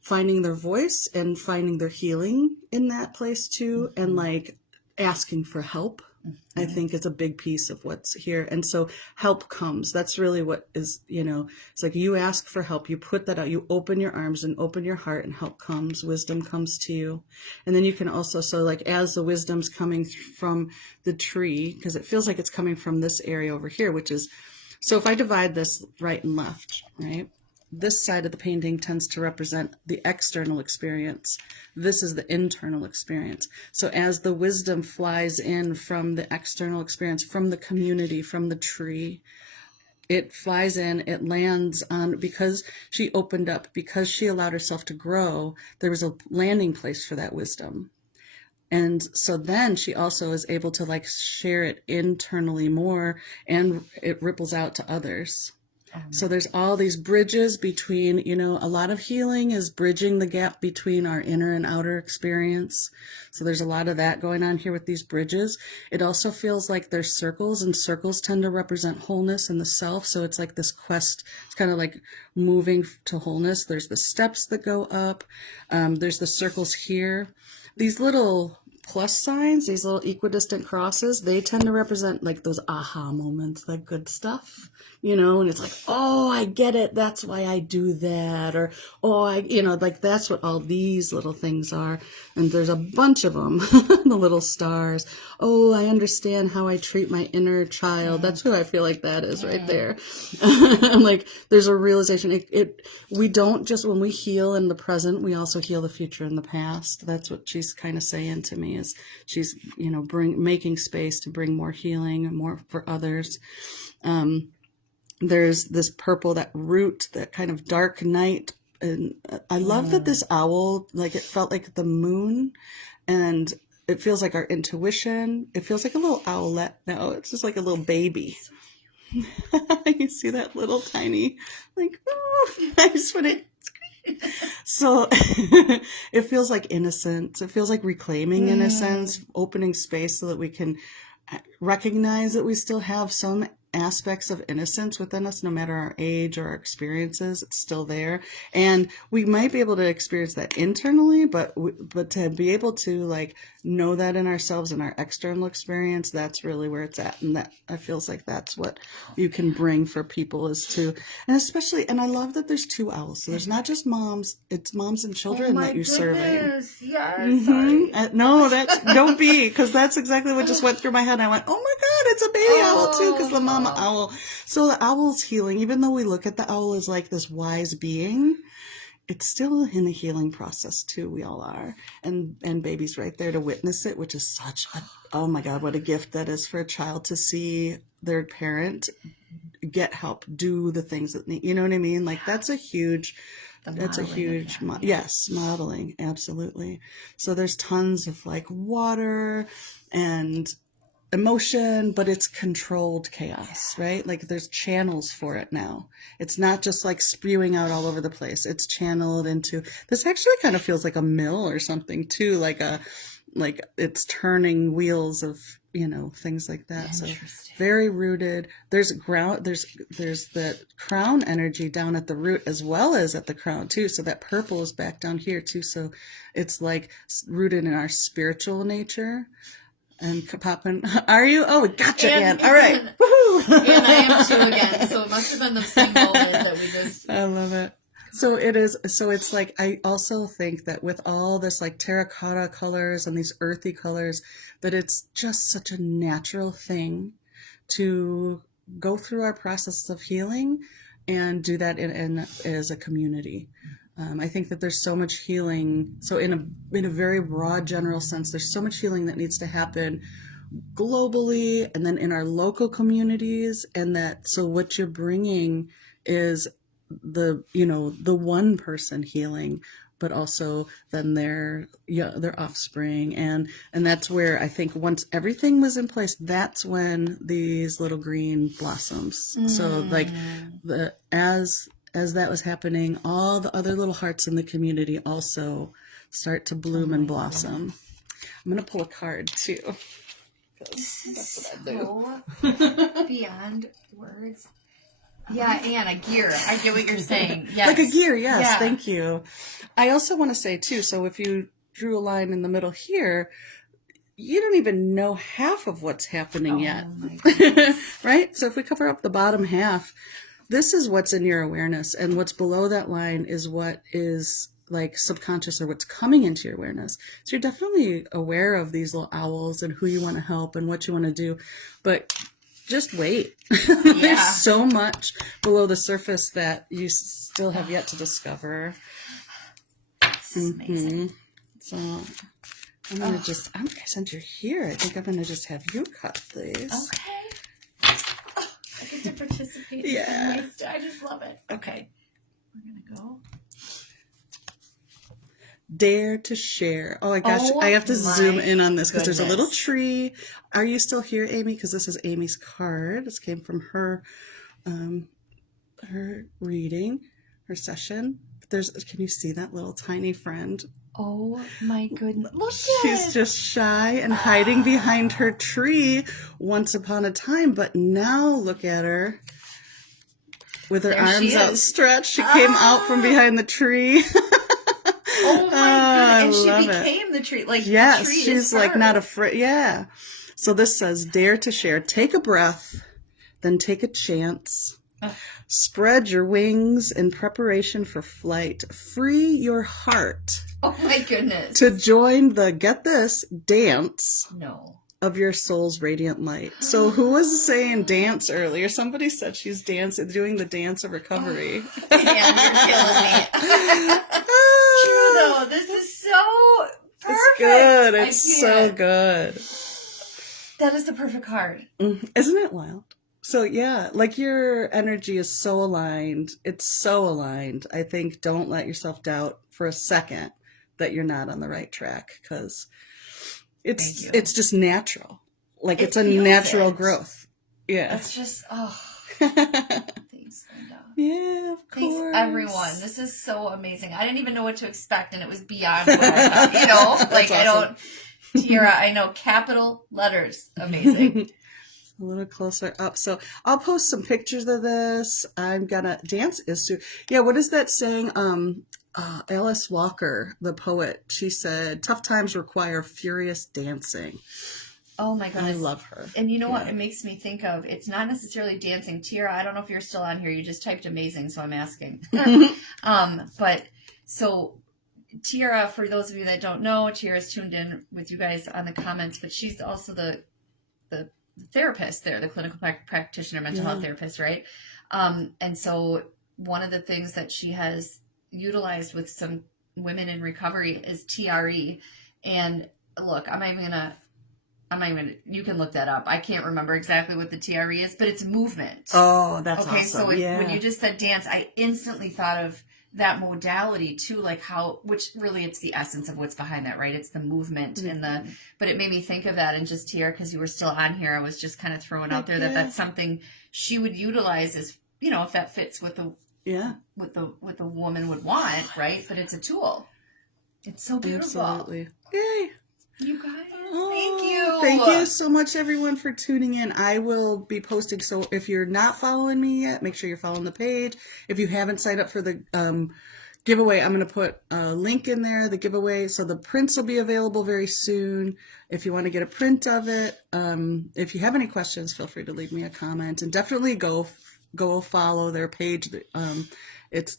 finding their voice and finding their healing in that place too. Mm-hmm. And like asking for help. I think it's a big piece of what's here. And so help comes. That's really what is, it's like you ask for help. You put that out. You open your arms and open your heart and help comes. Wisdom comes to you. And then you can also, so like as the wisdom's coming from the tree, because it feels like it's coming from this area over here, which is, so if I divide this right and left, right? This side of the painting tends to represent the external experience. This is the internal experience. So as the wisdom flies in from the external experience, from the community, from the tree, it flies in, it lands on, because she opened up, because she allowed herself to grow, there was a landing place for that wisdom. And so then she also is able to like share it internally more, and it ripples out to others. So there's all these bridges between, a lot of healing is bridging the gap between our inner and outer experience. So there's a lot of that going on here with these bridges. It also feels like there's circles, and circles tend to represent wholeness and the self. So it's like this quest. It's kind of like moving to wholeness. There's the steps that go up. There's the circles here. These little plus signs, these little equidistant crosses, they tend to represent like those aha moments, that good stuff, and it's like, oh, I get it. That's why I do that. Or, oh, like that's what all these little things are. And there's a bunch of them, the little stars. Oh, I understand how I treat my inner child. That's who I feel like that is right there. Like there's a realization. We don't just, when we heal in the present, we also heal the future and the past. That's what she's kind of saying to me, is she's, making space to bring more healing and more for others. There's this purple, that root, that kind of dark night. And I love that this owl, like it felt like the moon, and it feels like our intuition. It feels like a little owlet now. It's just like a little baby. You see that little tiny, like, oh, I just want to. So it feels like innocence. It feels like reclaiming innocence, opening space so that we can recognize that we still have some aspects of innocence within us, no matter our age or our experiences. It's still there, and we might be able to experience that internally, but to be able to like know that in ourselves and our external experience, that's really where it's at. And that I feels like that's what you can bring for people, is to, and especially, and I love that there's two owls. So there's not just moms, it's moms and children that you're serving. Yes, sorry. No, don't be, because that's exactly what just went through my head. I went, oh my God, it's a baby owl too, because the mama owl. So the owl's healing. Even though we look at the owl as like this wise being, it's still in a healing process too. We all are. And baby's right there to witness it, which is such a, oh my God, what a gift that is for a child to see their parent get help, do the things that need, you know what I mean? Like that's a huge yes, modeling. Absolutely. So there's tons of like water and emotion, but it's controlled chaos, right? Like there's channels for it now. It's not just like spewing out all over the place. It's channeled into, this actually kind of feels like a mill or something too, like it's turning wheels of, things like that. So very rooted. There's the crown energy down at the root as well as at the crown too. So that purple is back down here too. So it's like rooted in our spiritual nature. And popping, are you? Oh, we gotcha, Ann. All right. Woohoo! And I am too again. So it must have been the same moment that we just. I love it. So it is. So it's like, I also think that with all this like terracotta colors and these earthy colors, that it's just such a natural thing to go through our process of healing and do that in as a community. I think that there's so much healing. So in a very broad general sense, there's so much healing that needs to happen globally and then in our local communities. And that, so what you're bringing is the one person healing, but also then their offspring, and that's where I think once everything was in place, that's when these little green blossoms. So like as that was happening, all the other little hearts in the community also start to bloom and blossom. I'm gonna pull a card too. That's what I do. Beyond words. Yeah, and a gear. I get what you're saying. Yes. Like a gear, yes. Yeah. Thank you. I also want to say, too, so if you drew a line in the middle here, you don't even know half of what's happening yet. My goodness. Right? So if we cover up the bottom half, this is what's in your awareness. And what's below that line is what is like subconscious or what's coming into your awareness. So you're definitely aware of these little owls and who you want to help and what you want to do. But just wait. There's so much below the surface that you still have yet to discover. This is amazing. So I'm going to since you're here, I think I'm going to just have you cut these. Okay. Oh, I get to participate in this. I just love it. Okay. We're going to go. Dare to share. Oh my gosh, I have to zoom in on this because there's a little tree. Are you still here, Amy? Because this is Amy's card. This came from her her reading, her session. Can you see that little tiny friend? Oh my goodness. Look at She's just shy and hiding behind her tree once upon a time, but now look at her with her arms outstretched. She came out from behind the tree. Oh my goodness. And she became the tree. Like, yes, the tree she's is like her. not afraid. Yeah. So this says, dare to share. Take a breath, then take a chance. Spread your wings in preparation for flight. Free your heart. Oh my goodness. To join the, get this, dance. No. Of your soul's radiant light. So who was saying dance earlier? Somebody said she's dancing, doing the dance of recovery. Yeah, you're killing me. True though, this is so perfect. It's good. It's so good. That is the perfect card. Isn't it wild? So yeah, like your energy is so aligned. It's so aligned. I think don't let yourself doubt for a second that you're not on the right track, because it's just natural. Like it's a natural growth. Yeah. It's just, thanks, Linda. Yeah, of course. Thanks, everyone. This is so amazing. I didn't even know what to expect, and it was beyond what I thought. You know, like awesome. Tiara, I know capital letters. Amazing. A little closer up. So I'll post some pictures of this. I'm gonna dance is to, yeah. What is that saying? Alice Walker, the poet, she said, tough times require furious dancing. Oh my goodness. I love her. And you know what it makes me think of? It's not necessarily dancing. Tiara, I don't know if you're still on here. You just typed amazing, so I'm asking. But so Tiara, for those of you that don't know, Tiara's tuned in with you guys on the comments, but she's also the therapist there, the clinical practitioner, mental health therapist, right? And so one of the things that she has utilized with some women in recovery is TRE. And look, you can look that up. I can't remember exactly what the TRE is, but it's movement. Oh, that's okay. Awesome. So when you just said dance, I instantly thought of that modality too, like which really it's the essence of what's behind that, right? It's the movement and but it made me think of that. And just here, because you were still on here, I was just kind of throwing out there that that's something she would utilize as, you know, if that fits with what the woman would want, right? But it's a tool. It's so beautiful. Absolutely. Yay. You guys, thank you. Thank you so much, everyone, for tuning in. I will be posting. So if you're not following me yet, make sure you're following the page. If you haven't signed up for the giveaway, I'm going to put a link in there, the giveaway. So the prints will be available very soon. If you want to get a print of it, if you have any questions, feel free to leave me a comment, and definitely go follow their page.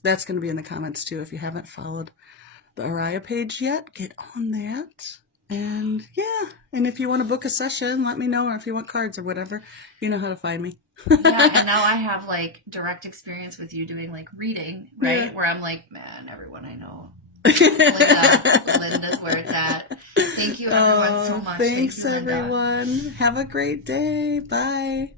that's going to be in the comments too. If you haven't followed the ARYA page yet, get on that. And yeah, and if you want to book a session, let me know, or if you want cards or whatever, you know how to find me. Yeah, and now I have like direct experience with you doing like reading, right? Yeah. Where I'm like, man, everyone I know. Linda's where it's at. Thank you everyone so much. Thanks Thank you, Linda. everyone. Have a great day. Bye.